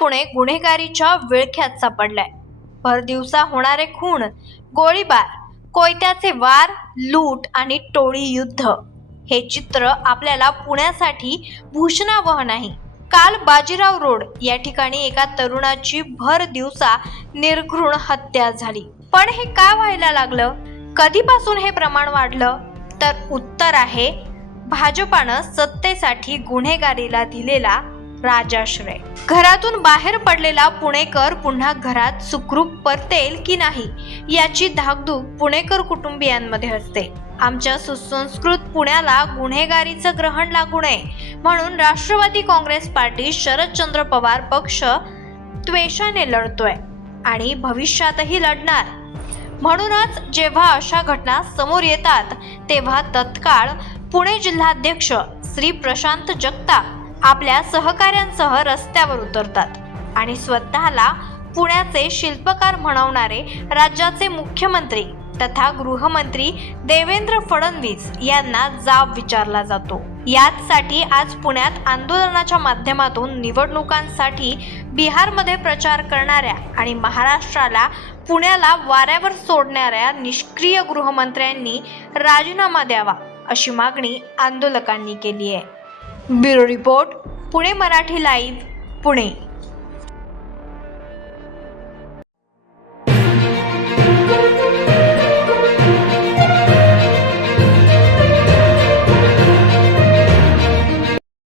पुणे गुन्हेगारीच्या विळख्यात सापडलाय. भर दिवसा होणारे खून गोळीबार कोयत्याचे वार लूट आणि टोळी युद्ध हे चित्र आपल्याला पुण्यासाठी भूषणावह नाही. काल बाजीराव रोड या ठिकाणी एका तरुणाची भर दिवसा निर्घृण हत्या झाली. पण हे का व्हायला लागलं? कधीपासून हे प्रमाण वाढलं? तर उत्तर आहे भाजपानं सत्तेसाठी गुन्हेगारीला दिलेला राजाश्रय. घरातून बाहेर पडलेला पुणेकर पुन्हा घरात सुखरूप परतेल की नाही याची धाकधूक पुणेकर कुटुंबियांमध्ये असते. आमच्या सुसंस्कृत पुण्याला गुन्हेगारीचं ग्रहण लागू नये म्हणून राष्ट्रवादी काँग्रेस पार्टी शरदचंद्र पवार पक्ष त्वेषाने लढतोय आणि भविष्यातही लढणार. म्हणूनच जेव्हा अशा घटना समोर येतात तेव्हा तत्काळ पुणे जिल्हाध्यक्ष श्री प्रशांत जगताप आपल्या सहकाऱ्यांसह रस्त्यावर उतरतात आणि स्वतःला पुण्याचे शिल्पकार म्हणवणारे राज्याचे मुख्यमंत्री तथा गृहमंत्री देवेंद्र फडणवीस यांना जाब विचारला जातो. याचसाठी आज पुण्यात आंदोलनाच्या माध्यमातून निवडणुकांसाठी बिहारमध्ये प्रचार करणाऱ्या आणि महाराष्ट्राला पुण्याला वाऱ्यावर सोडणाऱ्या निष्क्रिय गृहमंत्र्यांनी राजीनामा द्यावा अशी मागणी आंदोलकांनी केली आहे. Bureau report Pune Marathi live Pune.